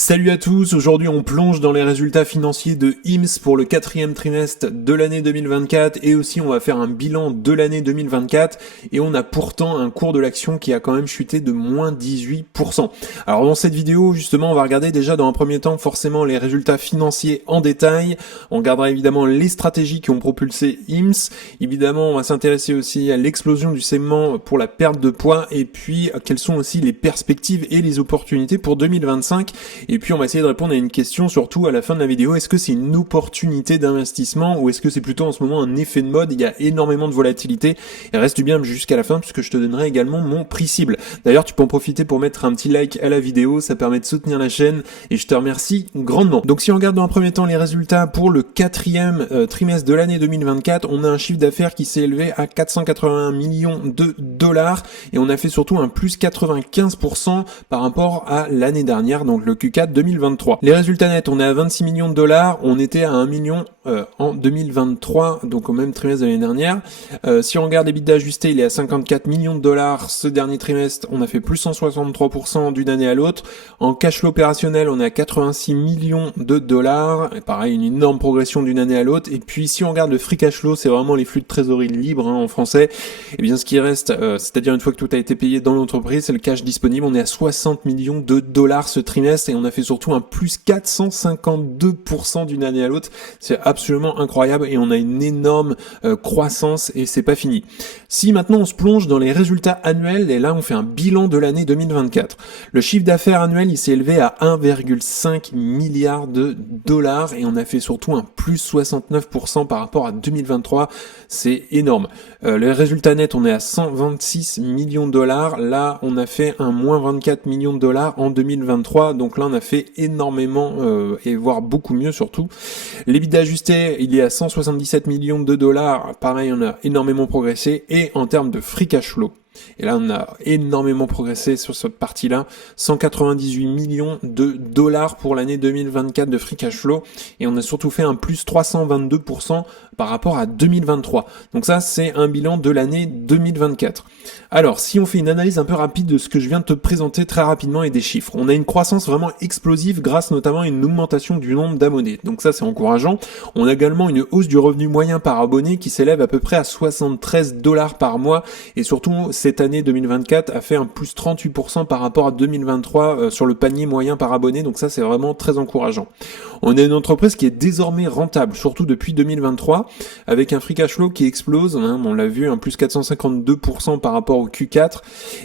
Salut à tous, aujourd'hui on plonge dans les résultats financiers de IMSS pour le quatrième trimestre de l'année 2024 et aussi on va faire un bilan de l'année 2024 et on a pourtant un cours de l'action qui a quand même chuté de moins 18%. Alors dans cette vidéo justement on va regarder déjà dans un premier temps forcément les résultats financiers en détail, on regardera évidemment les stratégies qui ont propulsé IMSS, évidemment on va s'intéresser aussi à l'explosion du segment pour la perte de poids et puis quelles sont aussi les perspectives et les opportunités pour 2025. Et puis on va essayer de répondre à une question surtout à la fin de la vidéo, est-ce que c'est une opportunité d'investissement ou est-ce que c'est plutôt en ce moment un effet de mode? Il y a énormément de volatilité et reste bien jusqu'à la fin puisque je te donnerai également mon prix cible. D'ailleurs tu peux en profiter pour mettre un petit like à la vidéo, ça permet de soutenir la chaîne et je te remercie grandement. Donc si on regarde dans un premier temps les résultats pour le quatrième trimestre de l'année 2024, on a un chiffre d'affaires qui s'est élevé à 481 millions de dollars et on a fait surtout un plus 95% par rapport à l'année dernière, donc le Q4 2023. Les résultats nets, on est à 26 millions de dollars, on était à 1 million en 2023, donc au même trimestre de l'année dernière. Si on regarde l'EBITDA ajusté, il est à 54 millions de dollars ce dernier trimestre, on a fait plus 163% d'une année à l'autre. En cash flow opérationnel, on est à 86 millions de dollars, et pareil, une énorme progression d'une année à l'autre. Et puis si on regarde le free cash flow, c'est vraiment les flux de trésorerie libres en français, et bien ce qui reste, c'est-à-dire une fois que tout a été payé dans l'entreprise, c'est le cash disponible, on est à 60 millions de dollars ce trimestre, et on a fait surtout un plus 452% d'une année à l'autre. C'est absolument incroyable et on a une énorme croissance et c'est pas fini. Si maintenant on se plonge dans les résultats annuels et là on fait un bilan de l'année 2024. Le chiffre d'affaires annuel il s'est élevé à 1,5 milliard de dollars et on a fait surtout un plus 69% par rapport à 2023. C'est énorme. Les résultats nets on est à 126 millions de dollars. Là on a fait un moins 24 millions de dollars en 2023. Donc là on a fait énormément et voire beaucoup mieux surtout. L'EBITDA ajusté, il est à 177 millions de dollars. Pareil, on a énormément progressé. Et en termes de free cash flow, et là on a énormément progressé sur cette partie-là, 198 millions de dollars pour l'année 2024 de free cash flow. Et on a surtout fait un plus 322% par rapport à 2023. Donc ça, c'est un bilan de l'année 2024. Alors, si on fait une analyse un peu rapide de ce que je viens de te présenter très rapidement et des chiffres, on a une croissance vraiment explosive grâce notamment à une augmentation du nombre d'abonnés. Donc ça, c'est encourageant. On a également une hausse du revenu moyen par abonné qui s'élève à peu près à 73 dollars par mois. Et surtout, cette année 2024 a fait un plus 38% par rapport à 2023 sur le panier moyen par abonné. Donc ça, c'est vraiment très encourageant. On a une entreprise qui est désormais rentable, surtout depuis 2023. Avec un free cash flow qui explose, on l'a vu, un plus 452% par rapport au Q4,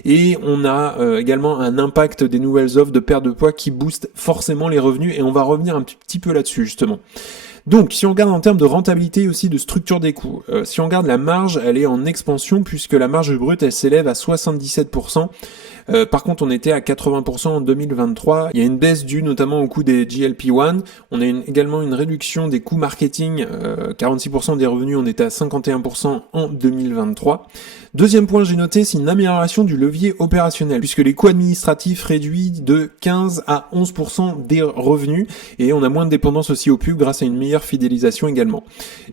et on a également un impact des nouvelles offres de perte de poids qui booste forcément les revenus, et on va revenir un petit peu là-dessus justement. Donc, si on regarde en termes de rentabilité et aussi de structure des coûts, si on regarde la marge, elle est en expansion puisque la marge brute, elle s'élève à 77%. Par contre, on était à 80% en 2023. Il y a une baisse due notamment au coût des GLP-1. On a également une réduction des coûts marketing. 46% des revenus, on était à 51% en 2023. Deuxième point, j'ai noté, c'est une amélioration du levier opérationnel, puisque les coûts administratifs réduisent de 15 à 11% des revenus, et on a moins de dépendance aussi au pub grâce à une meilleure fidélisation également.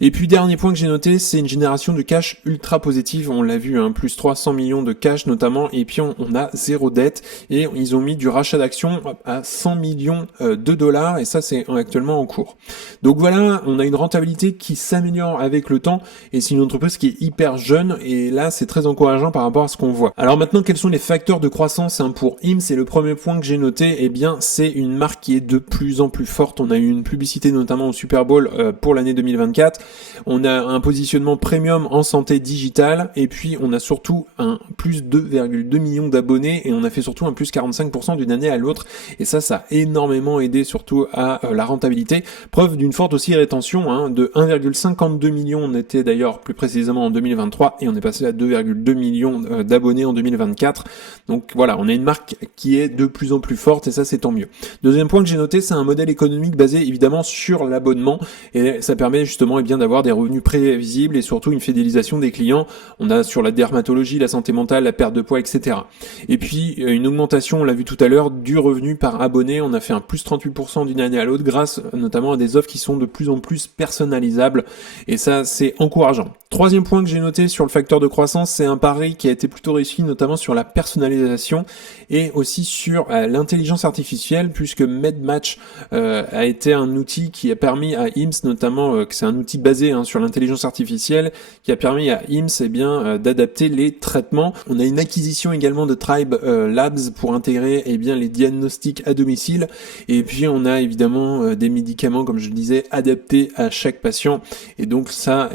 Et puis, dernier point que j'ai noté, c'est une génération de cash ultra positive. On l'a vu, plus 300 millions de cash notamment, et puis on a zéro dette, et ils ont mis du rachat d'actions à 100 millions de dollars, et ça, c'est actuellement en cours. Donc voilà, on a une rentabilité qui s'améliore avec le temps, et c'est une entreprise qui est hyper jeune, et là, c'est très encourageant par rapport à ce qu'on voit. Alors maintenant, quels sont les facteurs de croissance pour IMSS? Et le premier point que j'ai noté, eh bien, c'est une marque qui est de plus en plus forte. On a eu une publicité notamment au Super Bowl pour l'année 2024. On a un positionnement premium en santé digitale, et puis on a surtout un plus 2,2 millions d'abonnés, et on a fait surtout un plus 45% d'une année à l'autre. Et ça a énormément aidé surtout à la rentabilité. Preuve d'une forte aussi rétention de 1,52 millions. On était d'ailleurs plus précisément en 2023, et on est passé à 2,2 millions d'abonnés en 2024. Donc voilà, on a une marque qui est de plus en plus forte et ça c'est tant mieux. Deuxième point que j'ai noté, c'est un modèle économique basé évidemment sur l'abonnement et ça permet justement d'avoir des revenus prévisibles et surtout une fidélisation des clients. On a sur la dermatologie, la santé mentale, la perte de poids, etc. Et puis une augmentation, on l'a vu tout à l'heure, du revenu par abonné. On a fait un plus 38% d'une année à l'autre grâce notamment à des offres qui sont de plus en plus personnalisables et ça c'est encourageant. Troisième point que j'ai noté sur le facteur de croissance, c'est un pari qui a été plutôt réussi, notamment sur la personnalisation. et aussi sur l'intelligence artificielle, puisque MedMatch a été un outil qui a permis à IMSS, notamment, que c'est un outil basé sur l'intelligence artificielle, qui a permis à IMSS d'adapter les traitements. On a une acquisition également de Tribe Labs pour intégrer les diagnostics à domicile, et puis on a évidemment des médicaments, comme je le disais, adaptés à chaque patient, et donc ça,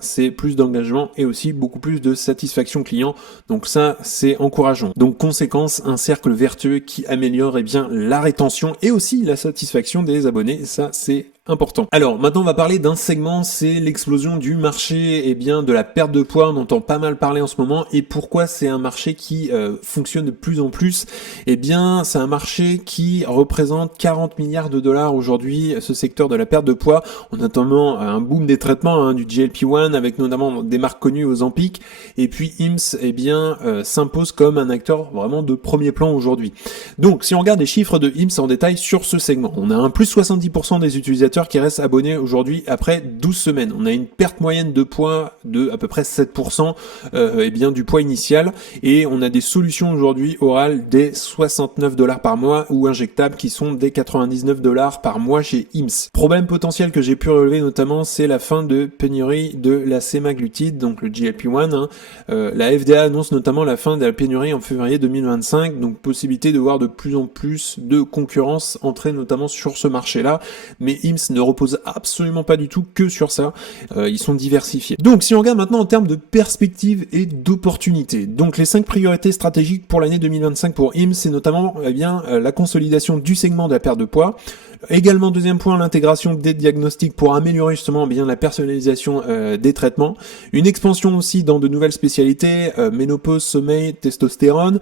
c'est plus d'engagement et aussi beaucoup plus de satisfaction client, donc ça c'est encourageant. Donc conséquence, un cercle vertueux qui améliore la rétention et aussi la satisfaction des abonnés, ça c'est important. Alors maintenant on va parler d'un segment, c'est l'explosion du marché de la perte de poids. On entend pas mal parler en ce moment, et pourquoi c'est un marché qui fonctionne de plus en plus? C'est un marché qui représente 40 milliards de dollars aujourd'hui, ce secteur de la perte de poids, en attendant un boom des traitements du GLP-1 avec notamment des marques connues Ozempic, et puis IMSS s'impose comme un acteur vraiment de premier plan aujourd'hui. Donc si on regarde les chiffres de IMSS en détail sur ce segment, on a un plus 70% des utilisateurs qui restent abonnés aujourd'hui après 12 semaines. On a une perte moyenne de poids de à peu près 7% du poids initial, et on a des solutions aujourd'hui orales dès 69 $ par mois ou injectables qui sont dès 99 $ par mois chez IMSS. Problème potentiel que j'ai pu relever notamment, c'est la fin de pénurie de la sémaglutide, donc le GLP-1. La FDA annonce notamment la fin de la pénurie en février 2025, donc possibilité de voir de plus en plus de concurrence entrer notamment sur ce marché-là, mais IMSS ne repose absolument pas du tout que sur ça, ils sont diversifiés. Donc si on regarde maintenant en termes de perspectives et d'opportunités, donc les 5 priorités stratégiques pour l'année 2025 pour IMSS, c'est notamment la consolidation du segment de la perte de poids. Également, deuxième point, l'intégration des diagnostics pour améliorer justement la personnalisation des traitements. Une expansion aussi dans de nouvelles spécialités, ménopause, sommeil, testostérone.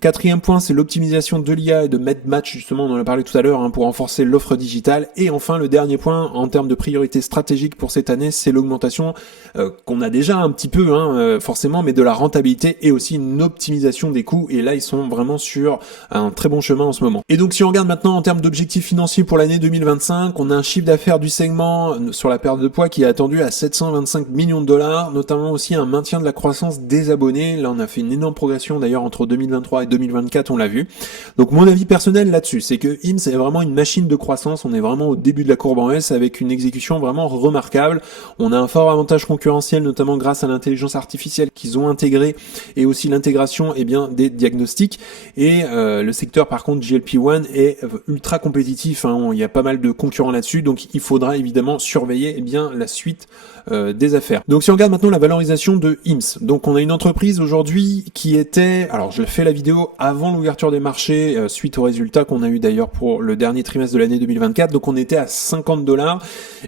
Quatrième point, c'est l'optimisation de l'IA et de MedMatch, justement, on en a parlé tout à l'heure, pour renforcer l'offre digitale. Et enfin, le dernier point, en termes de priorité stratégique pour cette année, c'est l'augmentation qu'on a déjà un petit peu, forcément, mais de la rentabilité et aussi une optimisation des coûts. Et là, ils sont vraiment sur un très bon chemin en ce moment. Et donc, si on regarde maintenant en termes d'objectifs financiers pour l'année 2025, on a un chiffre d'affaires du segment sur la perte de poids qui est attendu à 725 millions de dollars, notamment aussi un maintien de la croissance des abonnés. Là, on a fait une énorme progression d'ailleurs entre 2023 et 2024, on l'a vu. Donc mon avis personnel là-dessus, c'est que IMSS est vraiment une machine de croissance, on est vraiment au début de la courbe en S avec une exécution vraiment remarquable. On a un fort avantage concurrentiel, notamment grâce à l'intelligence artificielle qu'ils ont intégrée et aussi l'intégration des diagnostics. Et le secteur par contre GLP-1 est ultra compétitif, il y a pas mal de concurrents là-dessus, donc il faudra évidemment surveiller la suite des affaires. Donc si on regarde maintenant la valorisation de IMSS, donc on a une entreprise aujourd'hui qui était, alors je fais la vidéo avant l'ouverture des marchés suite aux résultats qu'on a eu d'ailleurs pour le dernier trimestre de l'année 2024, donc on était à 50 $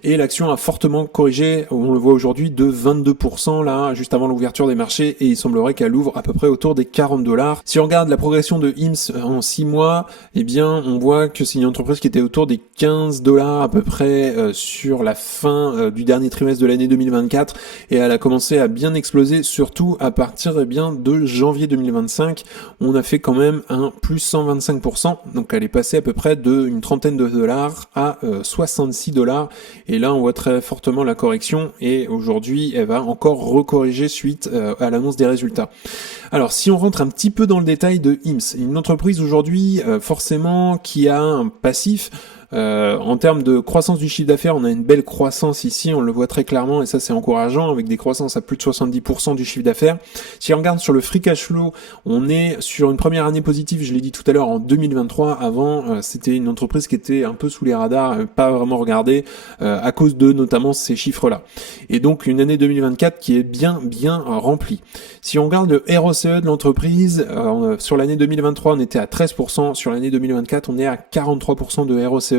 et l'action a fortement corrigé, on le voit aujourd'hui, de 22% là juste avant l'ouverture des marchés, et il semblerait qu'elle ouvre à peu près autour des 40 $. Si on regarde la progression de IMSS en 6 mois, on voit que c'est une entreprise qui était autour des 15 $ à peu près sur la fin du dernier trimestre de l'année 2024, et elle a commencé à bien exploser, surtout à partir de janvier 2025. On a fait quand même un plus 125%, donc elle est passée à peu près d'une trentaine de dollars à 66 $, et là on voit très fortement la correction, et aujourd'hui elle va encore recorriger suite à l'annonce des résultats. Alors si on rentre un petit peu dans le détail de IMSS, une entreprise aujourd'hui forcément qui a un passif. En termes de croissance du chiffre d'affaires, on a une belle croissance ici, on le voit très clairement, et ça c'est encourageant, avec des croissances à plus de 70% du chiffre d'affaires. Si on regarde sur le free cash flow, on est sur une première année positive, je l'ai dit tout à l'heure, en 2023. Avant, c'était une entreprise qui était un peu sous les radars, pas vraiment regardée, à cause de notamment ces chiffres-là. Et donc une année 2024 qui est bien remplie. Si on regarde le ROCE de l'entreprise, sur l'année 2023, on était à 13%, sur l'année 2024, on est à 43% de ROCE.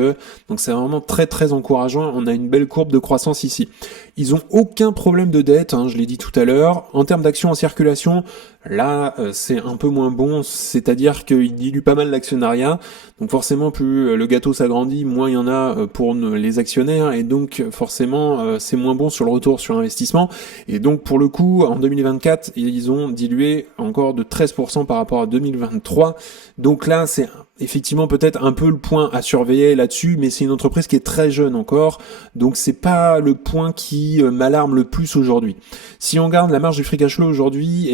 Donc c'est vraiment très encourageant, on a une belle courbe de croissance ici. Ils ont aucun problème de dette, je l'ai dit tout à l'heure. En termes d'actions en circulation, là c'est un peu moins bon, c'est-à-dire qu'ils diluent pas mal l'actionnariat, donc forcément plus le gâteau s'agrandit, moins il y en a pour les actionnaires, et donc forcément c'est moins bon sur le retour sur investissement, et donc pour le coup en 2024 ils ont dilué encore de 13% par rapport à 2023, donc là c'est effectivement peut-être un peu le point à surveiller là-dessus, mais c'est une entreprise qui est très jeune encore, donc c'est pas le point qui m'alarme le plus aujourd'hui. Si on regarde la marge du free cash flow aujourd'hui,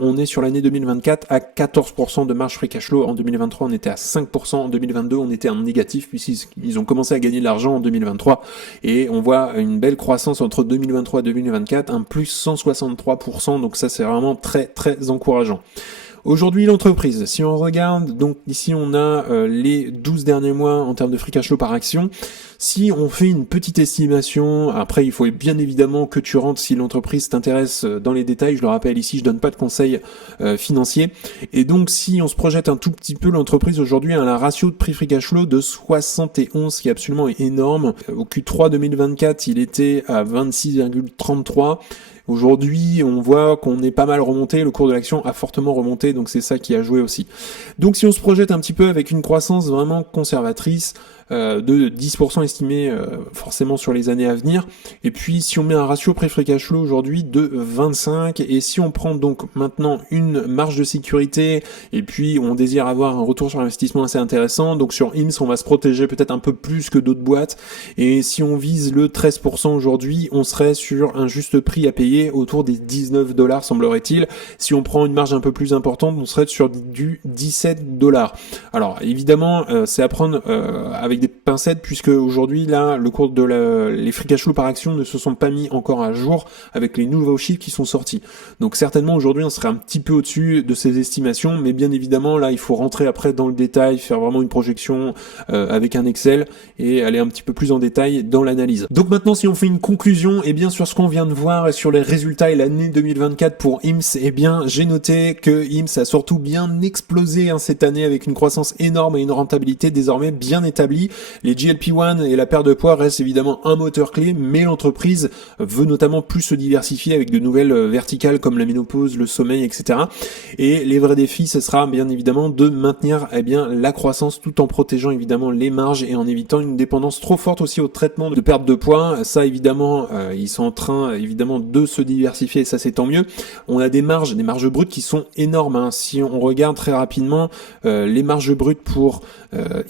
on on est sur l'année 2024 à 14% de marge free cash flow. En 2023, on était à 5%. En 2022, on était en négatif puisqu'ils ont commencé à gagner de l'argent en 2023. Et on voit une belle croissance entre 2023 et 2024, un plus 163%. Donc ça, c'est vraiment très, très encourageant. Aujourd'hui, l'entreprise, si on regarde, donc ici on a les 12 derniers mois en termes de free cash flow par action. Si on fait une petite estimation, après il faut bien évidemment que tu rentres si l'entreprise t'intéresse dans les détails. Je le rappelle ici, je donne pas de conseils financiers. Et donc si on se projette un tout petit peu, l'entreprise aujourd'hui a un ratio de prix free cash flow de 71, qui est absolument énorme. Au Q3 2024, il était à 26,33. Aujourd'hui, on voit qu'on est pas mal remonté, le cours de l'action a fortement remonté, donc c'est ça qui a joué aussi. Donc si on se projette un petit peu avec une croissance vraiment conservatrice, de 10% estimé forcément sur les années à venir, et puis si on met un ratio prix-free cash flow aujourd'hui de 25, et si on prend donc maintenant une marge de sécurité, et puis on désire avoir un retour sur investissement assez intéressant, donc sur IMS on va se protéger peut-être un peu plus que d'autres boîtes, et si on vise le 13% aujourd'hui, on serait sur un juste prix à payer autour des $19 semblerait-il. Si on prend une marge un peu plus importante, on serait sur du $17. Alors évidemment c'est à prendre avec des pincettes, puisque aujourd'hui là le cours de les free cash flow par action ne se sont pas mis encore à jour avec les nouveaux chiffres qui sont sortis. Donc certainement aujourd'hui on serait un petit peu au-dessus de ces estimations, mais bien évidemment là il faut rentrer après dans le détail, faire vraiment une projection avec un Excel et aller un petit peu plus en détail dans l'analyse. Donc maintenant si on fait une conclusion, et bien sur ce qu'on vient de voir et sur les résultats et l'année 2024 pour IMS, et bien j'ai noté que IMS a surtout bien explosé cette année avec une croissance énorme et une rentabilité désormais bien établie. Les GLP-1 et la perte de poids restent évidemment un moteur clé, mais l'entreprise veut notamment plus se diversifier avec de nouvelles verticales comme la ménopause, le sommeil, etc. Et les vrais défis, ce sera bien évidemment de maintenir la croissance tout en protégeant évidemment les marges et en évitant une dépendance trop forte aussi au traitement de perte de poids. Ça évidemment, ils sont en train évidemment de se diversifier et ça c'est tant mieux. On a des marges brutes qui sont énormes. Si on regarde très rapidement, les marges brutes pour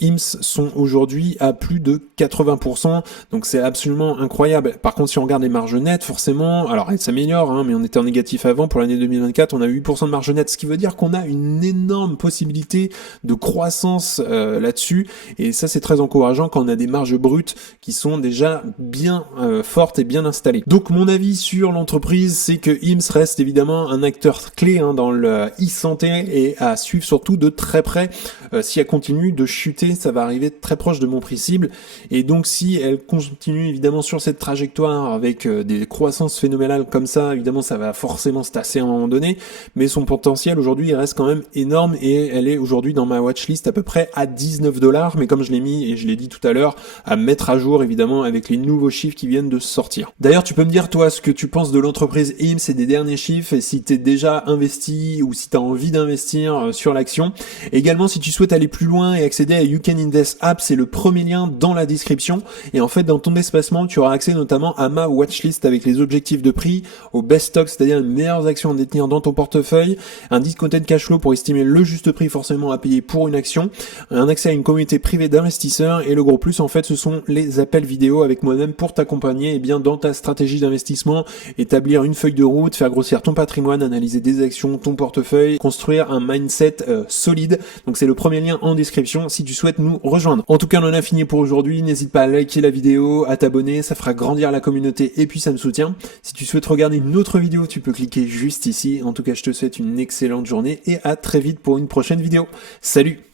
IMS sont aujourd'hui à plus de 80%, donc c'est absolument incroyable. Par contre, si on regarde les marges nettes, forcément, alors elles s'améliorent, mais on était en négatif avant. Pour l'année 2024, on a 8% de marge nette, ce qui veut dire qu'on a une énorme possibilité de croissance là-dessus, et ça c'est très encourageant quand on a des marges brutes qui sont déjà bien fortes et bien installées. Donc mon avis sur l'entreprise, c'est que IMS reste évidemment un acteur clé dans le e-santé et à suivre surtout de très près. Si elle continue de chuter, ça va arriver très proche de mon prix cible, et donc si elle continue évidemment sur cette trajectoire avec des croissances phénoménales comme ça, évidemment ça va forcément se tasser à un moment donné, mais son potentiel aujourd'hui il reste quand même énorme, et elle est aujourd'hui dans ma watchlist à peu près à $19, mais comme je l'ai mis et je l'ai dit tout à l'heure, à mettre à jour évidemment avec les nouveaux chiffres qui viennent de sortir. D'ailleurs tu peux me dire toi ce que tu penses de l'entreprise IMS et des derniers chiffres, et si tu es déjà investi ou si tu as envie d'investir sur l'action. Également si tu souhaites aller plus loin et accéder à You Can Invest App, c'est le premier lien dans la description, et en fait dans ton espacement tu auras accès notamment à ma watchlist avec les objectifs de prix, au best stock, c'est-à-dire les meilleures actions à détenir dans ton portefeuille, un discounted cash flow pour estimer le juste prix forcément à payer pour une action, un accès à une communauté privée d'investisseurs, et le gros plus en fait ce sont les appels vidéo avec moi-même pour t'accompagner dans ta stratégie d'investissement, établir une feuille de route, faire grossir ton patrimoine, analyser des actions, ton portefeuille, construire un mindset solide. Donc c'est le premier lien en description si tu souhaites nous rejoindre. En tout cas on en a fini pour aujourd'hui, n'hésite pas à liker la vidéo, à t'abonner, ça fera grandir la communauté et puis ça me soutient. Si tu souhaites regarder une autre vidéo, tu peux cliquer juste ici. En tout cas je te souhaite une excellente journée et à très vite pour une prochaine vidéo. Salut!